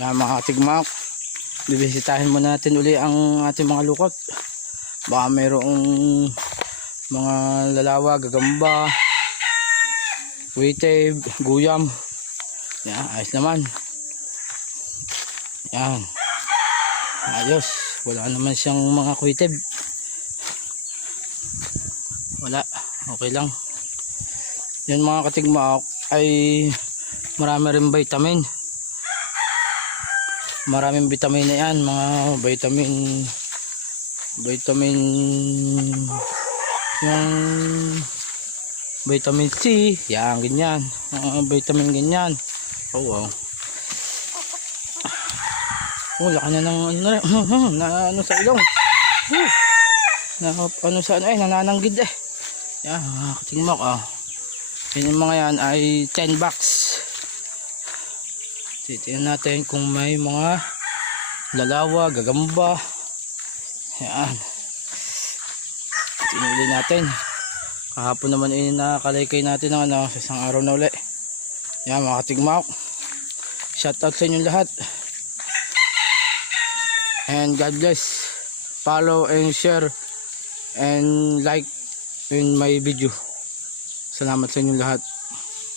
Yan mga katigmak, bibisitahin muna natin uli ang ating mga lukot. Baka mayroong mga lalawa, gagamba, witeb, guyam. Yan, ayos naman. Yan, ayos. Wala naman siyang mga witeb. Wala, okay lang. Yan mga katigmak ay marami rin vitamin. Maraming vitamin na yan, mga vitamin yung vitamin C, yan ganyan, vitamin ganyan. Oh wow. Oh, laki na ng ano na ano sa ilong. Na ano sa ano nanananggid eh. Yan, katingmak Yan yung mga yan ay 10 bucks. Titingnan natin kung may mga lalawa, gagamba. Yan. Tinuli natin. Kahapon naman nakalaykay natin ng ano, sa isang araw na uli. Yan mga katigmak. Shoutout sa inyong lahat. And God bless. Follow and share and like in my video. Salamat sa inyong lahat.